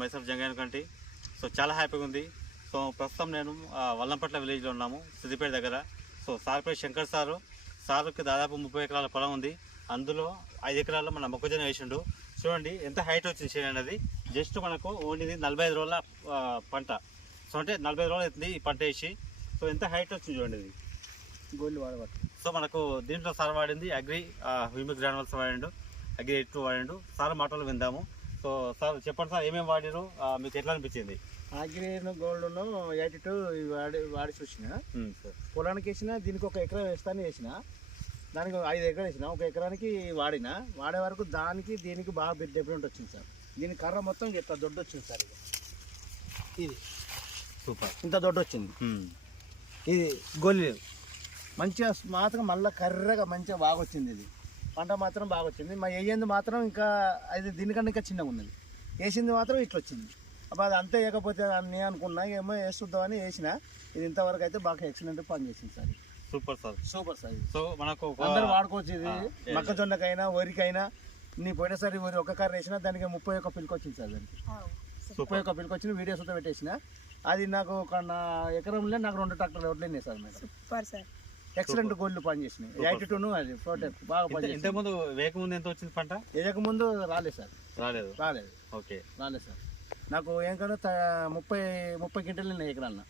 మైసూర్ జంగన్ కంటి. సో చాలా హ్యాపీగా ఉంది. సో ప్రస్తుతం నేను వల్లంపట్ల విలేజ్లో ఉన్నాము, సిద్దిపేట దగ్గర. సో సార్ పేరు శంకర్ సార్కి దాదాపు 30 ఎకరాల పొలం ఉంది. అందులో 5 ఎకరాల్లో మన మొక్కజొన్న వేసిండు. చూడండి ఎంత హైట్ వచ్చింది చేయండి. అది జస్ట్ మనకు ఓన్లీ 45 రోజుల పంట. సో అంటే 45 రోజులు అవుతుంది ఈ పంట వేసి. సో ఎంత హైట్ వచ్చింది చూడండి. ఇది గోల్డ్ వాడబట్టి. సో మనకు దీంట్లో సార్ వాడింది అగ్రి హ్యూమిక్ గ్రాన్యుల్స్ వాడిండు, అగ్రి 82 వాడిండు. సార్ మాటలు విందాము. సో సార్ చెప్పండి సార్, ఏమేమి వాడిరు, మీకు ఎట్లా అనిపించింది? అగ్రిన్ గోల్డ్ను 82 వాడి చూసిన. పొలానికి వేసిన, దీనికి 1 ఎకరం వేస్తాను వేసిన, దానికి 5 ఎకరాలు వేసిన. 1 ఎకరానికి వాడే వరకు దానికి దీనికి బాగా డిఫరెంట్ వచ్చింది సార్. దీని కర్ర మొత్తం ఇంత దొడ్డు వచ్చింది సార్. ఇది సూపర్, ఇంత దొడ్డు వచ్చింది. ఇది గొల్లి మంచిగా మాత్రం మళ్ళీ కర్రగా మంచిగా బాగా వచ్చింది. ఇది పంట మాత్రం బాగా వచ్చింది. మా వేయింది మాత్రం ఇంకా అది దీనికన్నా ఇంకా చిన్నగా ఉన్నది. వేసింది మాత్రం ఇట్లా వచ్చింది. అప్పుడు అది అంతే వేయకపోతే నేను అనుకున్నా ఏమో వేస్తుందామని వేసిన. ఇది ఇంతవరకు అయితే బాగా ఎక్సలెంట్ పని చేసింది sir. Super sir, super sir. So మనకు అందరూ వాడుకోవచ్చు. ఇది మొక్కజొన్నకైనా వరికైనా. నీ పోయినసారి వరి 1 కర్ర వేసినా దానికి 31 పిల్లకి వచ్చింది సార్. దానికి 31 పిల్లకి వచ్చిన వీడియోస్ తో పెట్టేసిన. అది నాకు నా ఎకరంలో నాకు 2 ట్రాక్టర్లు వడ్లేనాయి sir. Madam super sir, excellent gold పని చేసినాయి. 82 అది ప్రోడక్ట్ బాగా పని. ఇంతకుముందు వేయకముందు ఎంత వచ్చింది పంట? వేయకముందు రాలేదు సార్. రాలేదు. ఓకే, రాలేదు సార్. నాకు ఏం కన్నా 30 క్వింటల్ నేను ఎకరాన్న.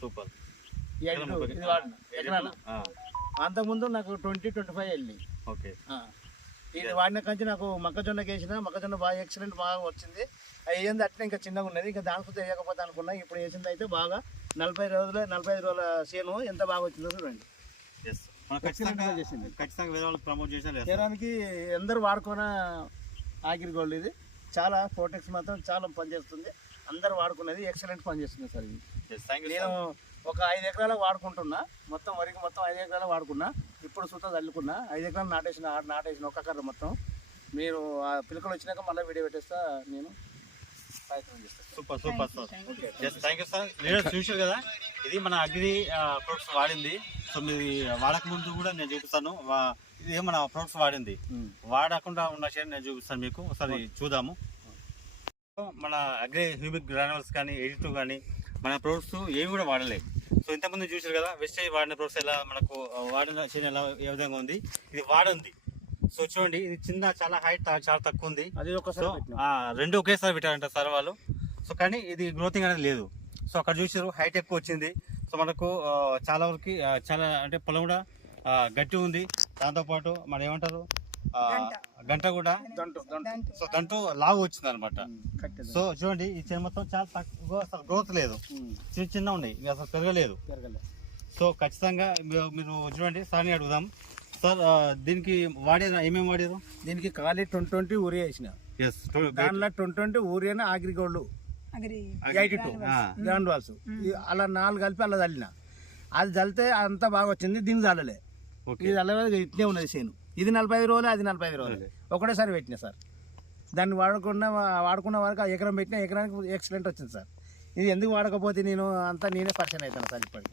సూపర్. ఇది వాడిన ఎకరాన్న. అంతకుముందు నాకు 20-25 వెళ్ళినాయి. ఓకే, ఇది వాడిన కంచి నాకు మొక్కజొన్నకి వేసిన. మొక్కజొన్న బాగా ఎక్సలెంట్ బాగా వచ్చింది. అది ఏంది అట్లా ఇంకా చిన్నగా ఉన్నది. ఇంకా దానితో వేయకపోతే అనుకున్నా. ఇప్పుడు వేసింది అయితే బాగా 45 రోజుల చేను ఎంత బాగా వచ్చిందో చూడండి. ఖచ్చితంగా వేరే వాళ్ళకి ప్రమోట్ చేసిన చేయడానికి అందరూ వాడుకున్న ఆగిరి గోల్డ్. ఇది చాలా ప్రోటెక్స్ మాత్రం చాలా పనిచేస్తుంది. అందరూ వాడుకున్నది ఎక్సలెంట్ పనిచేస్తుంది సార్. ఇది నేను ఒక 5 ఎకరాలు వాడుకుంటున్నా. మొత్తం వరికి మొత్తం 5 ఎకరాలు వాడుకున్నా. ఇప్పుడు సుతా చల్లుకున్నా. 5 ఎకరాలు నాటేసిన 1 కర్ర మొత్తం. మీరు ఆ పిల్లకలు వచ్చినాక మళ్ళీ వీడియో పెట్టేస్తా. నేను ప్రయత్నం చేస్తాను. Super super sir. Thank you sir. Leaders చూసారు కదా, ఇది మన అగ్రి ప్రొడక్ట్స్ వాడింది. సో మీరు వాడక ముందు కూడా నేను చూపిస్తాను. ఇది మన ప్రొడక్ట్స్ వాడింది, వాడకుండా ఉన్న షేర్ నేను చూపిస్తాను మీకు. ఒకసారి చూద్దాము. మన అగ్రి హ్యూమిక్ గ్రాన్యుల్స్ కానీ 82 కానీ మన ప్రొడక్ట్స్ ఏవి కూడా వాడలేదు. సో ఇంతకుముందు చూసారు కదా, వెస్టేజ్ వాడిన ప్రొడక్ట్స్ ఎలా మనకు వాడిన చేను ఎలా ఏ విధంగా ఉంది. ఇది వాడింది. సో చూడండి, ఇది చిన్న చాలా హైట్ చాలా తక్కువ ఉంది. అది ఒకసారి 2 ఒకేసారి పెట్టారంట సార్ వాళ్ళు. సో కానీ ఇది గ్రోతింగ్ అనేది లేదు. సో అక్కడ చూసారు హైట్ ఎక్కువ వచ్చింది. సో మనకు చాలా వరకు చాలా అంటే పొలం కూడా గట్టి ఉంది. దాంతోపాటు మన ఏమంటారు గంట కూడా సో దంటు లాగు వచ్చింది అనమాట. సో చూడండి, ఈ చేను మొత్తం చాలా తక్కువ, అసలు గ్రోత్ లేదు. చిన్న ఉన్నాయి, అసలు పెరగలేదు. సో ఖచ్చితంగా మీరు చూడండి. సార్ని అడుగుదాం. సార్ దీనికి వాడారు, ఏమేమి వాడారు? దీనికి ఖాళీ 20 ఊరియా వేసిన. దానిలో 20 ఊరియానే ఆగ్రి గోల్డ్ 82 గ్రాన్యుల్స్ అలా 4 కలిపి అలా చల్లిన. అది చల్లితే అంతా బాగా వచ్చింది. దీన్ని చల్లలే. ఇది చల్లలేదు, ఇట్నే ఉన్నది చేను. ఇది 45 రోజులు, అది 45 రోజులు ఒకటేసారి పెట్టినా సార్. దాన్ని వాడుకున్న వరకు ఆ ఎకరం పెట్టిన ఎకరానికి ఎక్సలెంట్ వచ్చింది సార్. ఇది ఎందుకు వాడకపోతే నేనే పరిచయం అవుతాను సార్ ఇప్పటికి.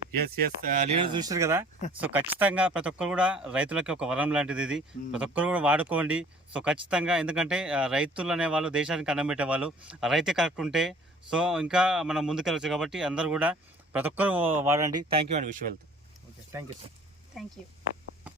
లీడర్ చూసారు కదా. సో ఖచ్చితంగా ప్రతి ఒక్కరు కూడా రైతులకి ఒక వరం లాంటిది ఇది. ప్రతి ఒక్కరు కూడా వాడుకోండి. సో ఖచ్చితంగా, ఎందుకంటే రైతులు అనే వాళ్ళు దేశానికి అన్నం పెట్టేవాళ్ళు. రైతే కరెక్ట్ ఉంటే సో ఇంకా మనం ముందుకెళ్ళచ్చు. కాబట్టి అందరూ కూడా ప్రతి ఒక్కరు వాడండి. థ్యాంక్ యూ అండి. Wish wealth. Okay, thank you sir. Thank you.